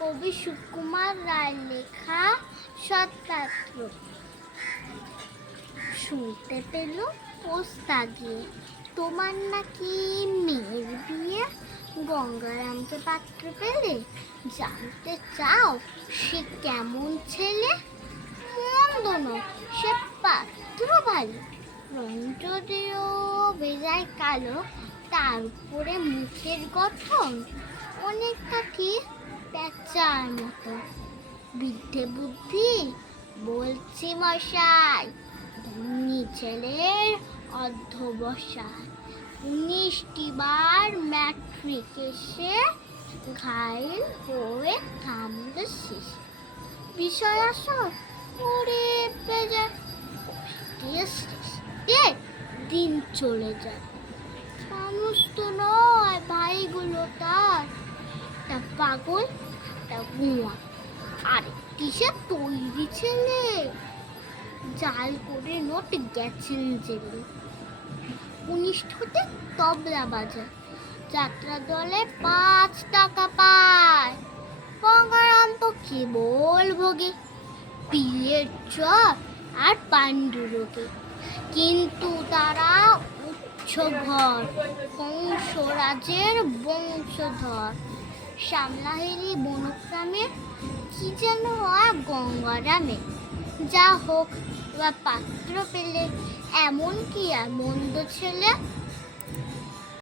কবি সুকুমার রায়ের লেখা সৎপাত্র। শুনতে পেল পোস্তা গিয়ে তোমার নাকি মেয়ের বিয়ে, গঙ্গারামকে পাত্র পেলে, জানতে চাও সে কেমন ছেলে? মন্দ নয়, সে পাত্র ভালো, রং যদিও বেজায় কালো, তার উপরে মুখের গঠন অনেকটা কি পেঁচার মতো। বিদ্যে বুদ্ধি বলছি মশাই, ধনী ছেলের অধ্যবসায়, 19টি বার ম্যাট্রিক এসে ঘাইল হয়ে থামল শেষ। বিষয় আসল ওরে বেজায়, দিন চলে যায়। মানুষ তো নয় ভাইগুলো তার, একটা পাগল, একটা গুয়া, আরেকটি সে তৈরি ছেলে, জাল করে নোট গেছেন জেলে। 19 হতে তবলা বাজায়, যাত্রা দলে 5 টাকা পায়, গঙ্গারাম তো কেবল ভোগে পিলের চর আর পাণ্ডুরোগে। কিন্তু তারা উচ্চ ঘর, কংসরাজের বংশধর, সামলাহেরি বনগ্রামে কি যেন হয় গঙ্গারামে। যা হোক, এবার পাত্র পেলে, এমন কি আর মন্দ ছেলে।